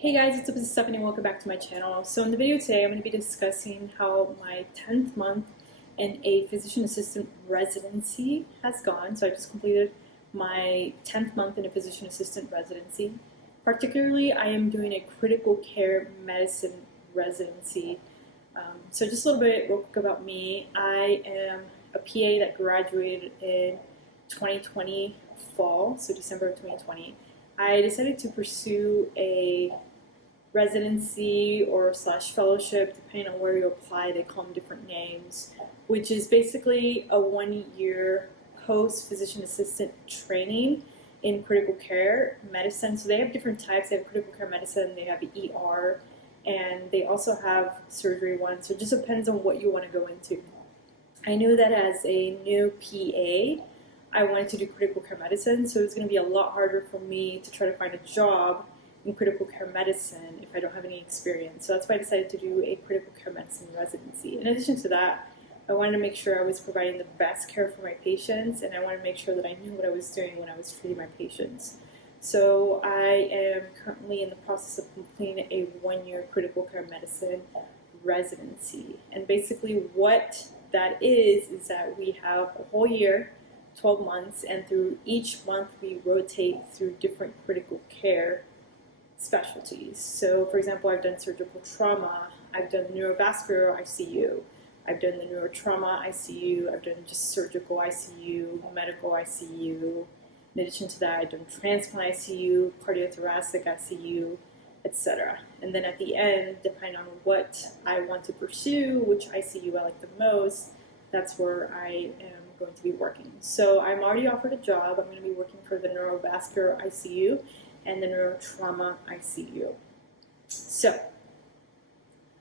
Hey guys, what's up? This is Stephanie. Welcome back to my channel. So in the video today, I'm going to be discussing how my 10th month in a physician assistant residency has gone. So I just completed my 10th month in a physician assistant residency. Particularly, I am doing a critical care medicine residency. So just a little bit real quick about me. I am a PA that graduated in 2020 fall, so December of 2020. I decided to pursue a residency or slash fellowship, depending on where you apply. They call them different names, which is basically a 1-year post-physician assistant training in critical care medicine. So they have different types. They have critical care medicine, they have ER, and they also have surgery one. So it just depends on what you want to go into. I knew that as a new PA, I wanted to do critical care medicine, so it was going to be a lot harder for me to try to find a job in critical care medicine if I don't have any experience. So that's why I decided to do a critical care medicine residency. In addition to that, I wanted to make sure I was providing the best care for my patients, and I wanted to make sure that I knew what I was doing when I was treating my patients. So I am currently in the process of completing a 1-year critical care medicine residency. And basically what that is that we have a whole year, 12 months, and through each month we rotate through different critical care specialties. So for example, I've done surgical trauma, I've done neurovascular ICU, I've done the neurotrauma ICU, I've done just surgical ICU, medical ICU. In addition to that, I've done transplant ICU, cardiothoracic ICU, etc. And then at the end, depending on what I want to pursue, which ICU I like the most, that's where I am going to be working. So I'm already offered a job. I'm going to be working for the neurovascular ICU and the neurotrauma ICU. So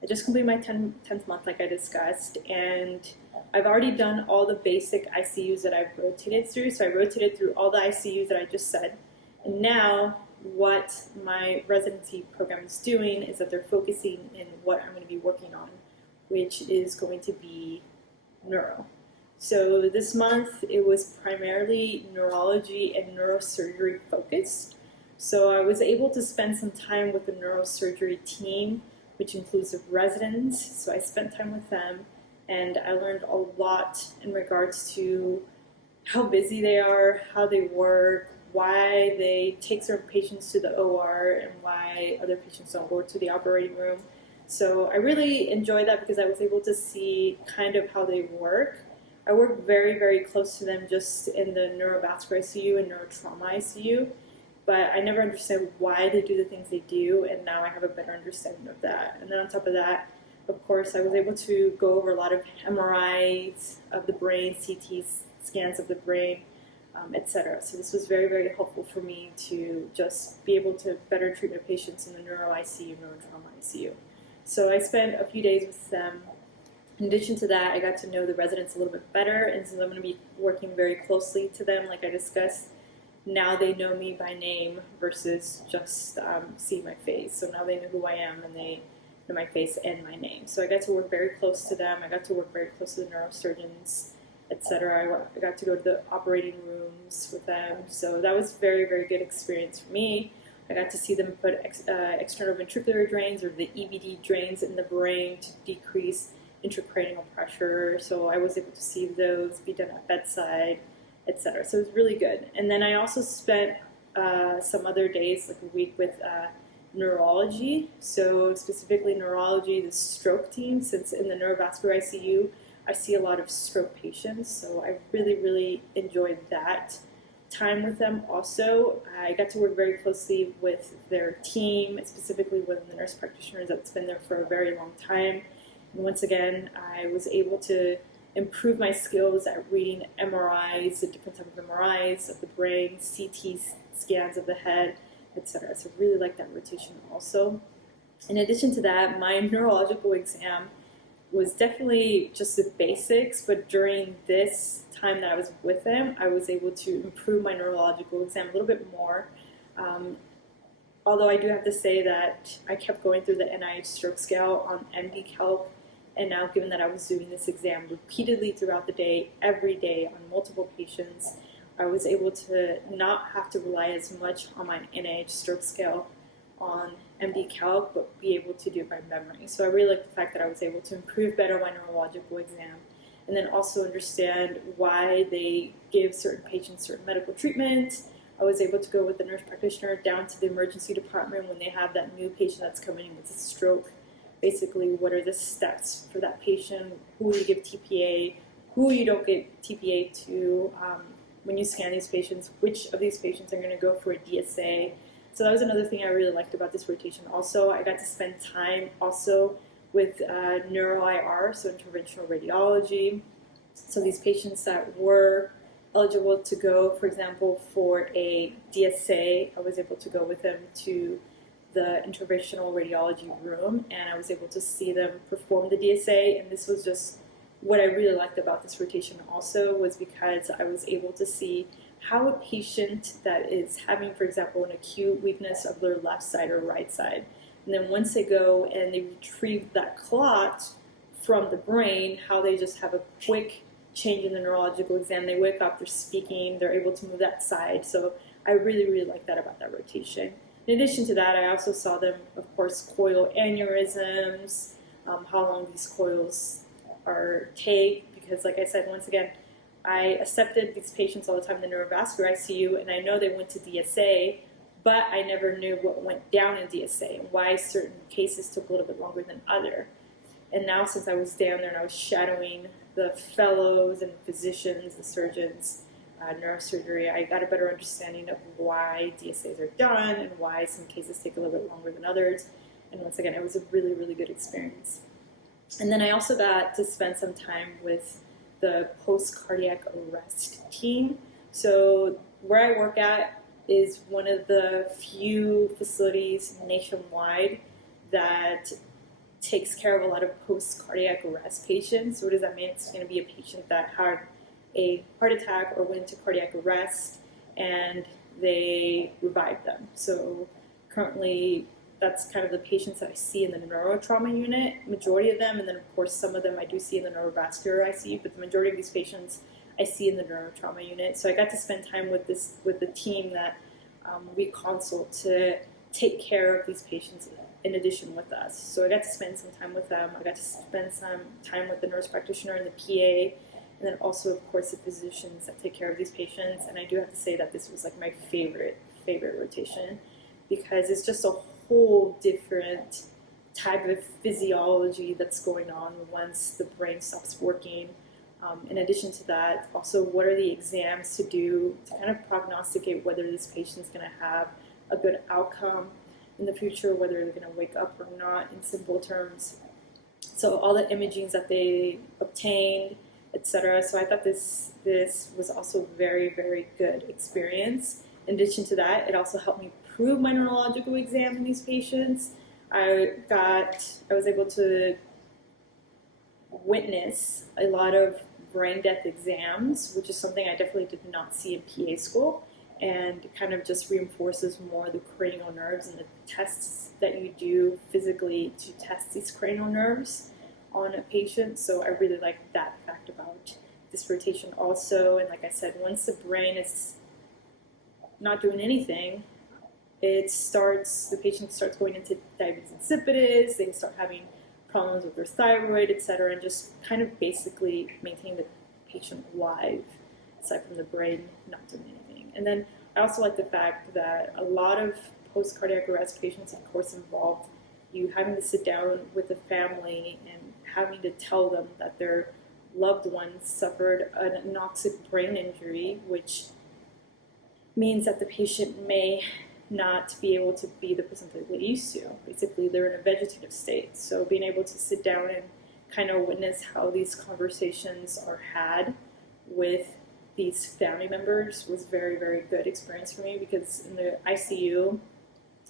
I just completed my 10th month like I discussed, and I've already done all the basic ICUs that I've rotated through. So I rotated through all the ICUs that I just said. And now what my residency program is doing is that they're focusing in what I'm going to be working on, which is going to be neuro. So this month it was primarily neurology and neurosurgery focused. So I was able to spend some time with the neurosurgery team, which includes the residents. So I spent time with them, and I learned a lot in regards to how busy they are, how they work, why they take certain patients to the OR, and why other patients don't go to the operating room. So I really enjoyed that because I was able to see kind of how they work. I work very, very close to them just in the neurovascular ICU and neurotrauma ICU, but I never understood why they do the things they do, and now I have a better understanding of that. And then on top of that, of course, I was able to go over a lot of MRIs of the brain, CT scans of the brain, etc. So this was very, very helpful for me to just be able to better treat my patients in the neuro ICU, neurotrauma ICU. So I spent a few days with them. In addition to that, I got to know the residents a little bit better, and since I'm going to be working very closely to them, like I discussed, now they know me by name versus just see my face. So now they know who I am, and they know my face and my name. So I got to work very close to them. I got to work very close to the neurosurgeons, etc. I got to go to the operating rooms with them. So that was very, very good experience for me. I got to see them put external ventricular drains, or the EVD drains, in the brain to decrease intracranial pressure. So I was able to see those be done at bedside, etc. So it was really good. And then I also spent some other days, like a week, with neurology. So specifically neurology, the stroke team, since in the neurovascular ICU, I see a lot of stroke patients. So I really, really enjoyed that time with them. Also, I got to work very closely with their team, specifically with the nurse practitioners that's been there for a very long time. And once again, I was able to improve my skills at reading MRIs, the different types of MRIs of the brain, CT scans of the head, etc. So I really like that rotation also. In addition to that, my neurological exam was definitely just the basics, but during this time that I was with them, I was able to improve my neurological exam a little bit more. Although I do have to say that I kept going through the NIH stroke scale on MD-Calc, and now given that I was doing this exam repeatedly throughout the day, every day, on multiple patients, I was able to not have to rely as much on my NIH stroke scale on MD Calc, but be able to do it by memory. So I really like the fact that I was able to improve better my neurological exam, and then also understand why they give certain patients certain medical treatment. I was able to go with the nurse practitioner down to the emergency department when they have that new patient that's coming in with a stroke. Basically, what are the steps for that patient, who you give TPA, who you don't give TPA to, when you scan these patients, which of these patients are going to go for a DSA. So that was another thing I really liked about this rotation. Also, I got to spend time also with neuro-IR, so interventional radiology. So these patients that were eligible to go, for example, for a DSA, I was able to go with them to the interventional radiology room, and I was able to see them perform the DSA. And this was just what I really liked about this rotation also, was because I was able to see how a patient that is having, for example, an acute weakness of their left side or right side, and then once they go and they retrieve that clot from the brain, how they just have a quick change in the neurological exam. They wake up, they're speaking, they're able to move that side. So I really, really like that about that rotation. In addition to that, I also saw them, of course, coil aneurysms, how long these coils take, because like I said, once again, I accepted these patients all the time in the neurovascular ICU, and I know they went to DSA, but I never knew what went down in DSA and why certain cases took a little bit longer than other. And now, since I was down there and I was shadowing the fellows and the physicians, the surgeons, neurosurgery, I got a better understanding of why DSAs are done and why some cases take a little bit longer than others. And once again, it was a really, really good experience. And then I also got to spend some time with the post-cardiac arrest team. So where I work at is one of the few facilities nationwide that takes care of a lot of post-cardiac arrest patients. So what does that mean? It's going to be a patient that had a heart attack or went to cardiac arrest and they revived them. So currently, that's kind of the patients that I see in the neurotrauma unit, majority of them, and then of course some of them I do see in the neurovascular ICU, but the majority of these patients I see in the neurotrauma unit. So I got to spend time with the team that we consult to take care of these patients in addition with us. So I got to spend some time with them. I got to spend some time with the nurse practitioner and the PA, and then also of course the physicians that take care of these patients. And I do have to say that this was like my favorite rotation, because it's just a whole different type of physiology that's going on once the brain stops working. In addition to that, also what are the exams to do to kind of prognosticate whether this patient's going to have a good outcome in the future, whether they're going to wake up or not, in simple terms. So all the imagings that they obtained, etc. So I thought this was also a very, very good experience. In addition to that, it also helped me prove my neurological exam in these patients. I was able to witness a lot of brain death exams, which is something I definitely did not see in PA school, and kind of just reinforces more the cranial nerves and the tests that you do physically to test these cranial nerves on a patient. So I really like that fact about this rotation also. And like I said, once the brain is not doing anything, the patient starts going into diabetes insipidus, they start having problems with their thyroid, etc., and just kind of basically maintain the patient alive, aside from the brain not doing anything. And then I also like the fact that a lot of post-cardiac arrest patients, of course, involved you having to sit down with the family and having to tell them that their loved one suffered an anoxic brain injury, which means that the patient may not be able to be the person that they used to. Basically, they're in a vegetative state. So being able to sit down and kind of witness how these conversations are had with these family members was very, very good experience for me, because in the ICU,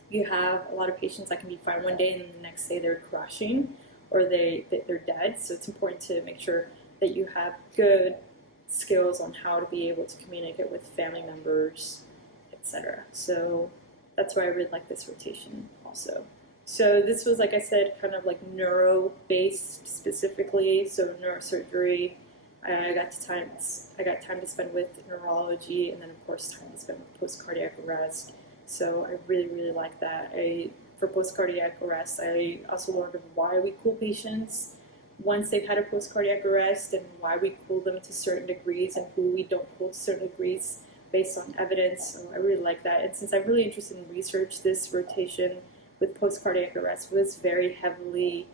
you have a lot of patients that can be fine one day and then the next day they're crashing or they're dead. So it's important to make sure that you have good skills on how to be able to communicate with family members, etc. So that's why I really like this rotation also. So this was, like I said, kind of like neuro-based specifically. So neurosurgery, I got time to spend with neurology, and then of course time to spend with post-cardiac arrest. So I really like that. For post-cardiac arrest, I also learned of why we cool patients once they've had a post-cardiac arrest, and why we cool them to certain degrees and who we don't cool to certain degrees based on evidence. So I really like that. And since I'm really interested in research, this rotation with post-cardiac arrest was very heavily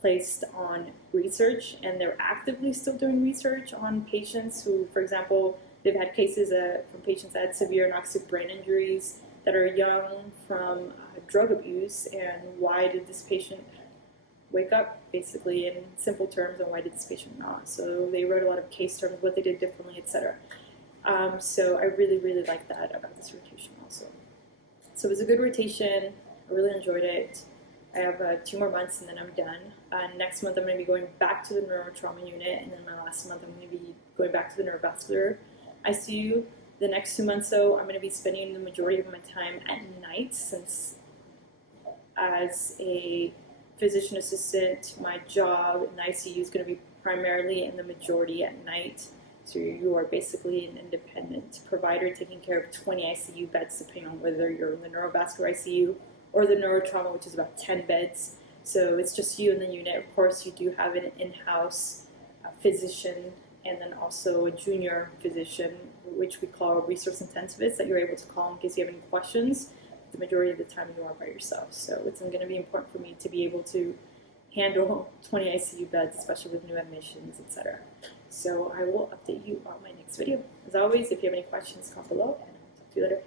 placed on research, and they're actively still doing research on patients who, for example, they've had cases from patients that had severe anoxic brain injuries that are young from drug abuse, and why did this patient wake up, basically, in simple terms, and why did this patient not? So they wrote a lot of case terms, what they did differently, etc. So I really like that about this rotation also. So it was a good rotation. I really enjoyed it. I have 2 more months and then I'm done. Next month I'm going to be going back to the neurotrauma unit, and then my last month I'm going to be going back to the neurovascular ICU. The next 2 months, though, I'm going to be spending the majority of my time at night, since as a physician assistant, my job in the ICU is going to be primarily in the majority at night. So you are basically an independent provider taking care of 20 ICU beds, depending on whether you're in the neurovascular ICU or the neurotrauma, which is about 10 beds. So it's just you in the unit. Of course, you do have an in-house physician, and then also a junior physician, which we call a resource intensivist, that you're able to call in case you have any questions. The majority of the time you are by yourself. So it's going to be important for me to be able to handle 20 ICU beds, especially with new admissions, etc. So I will update you on my next video. As always, if you have any questions, comment below, and I'll talk to you later.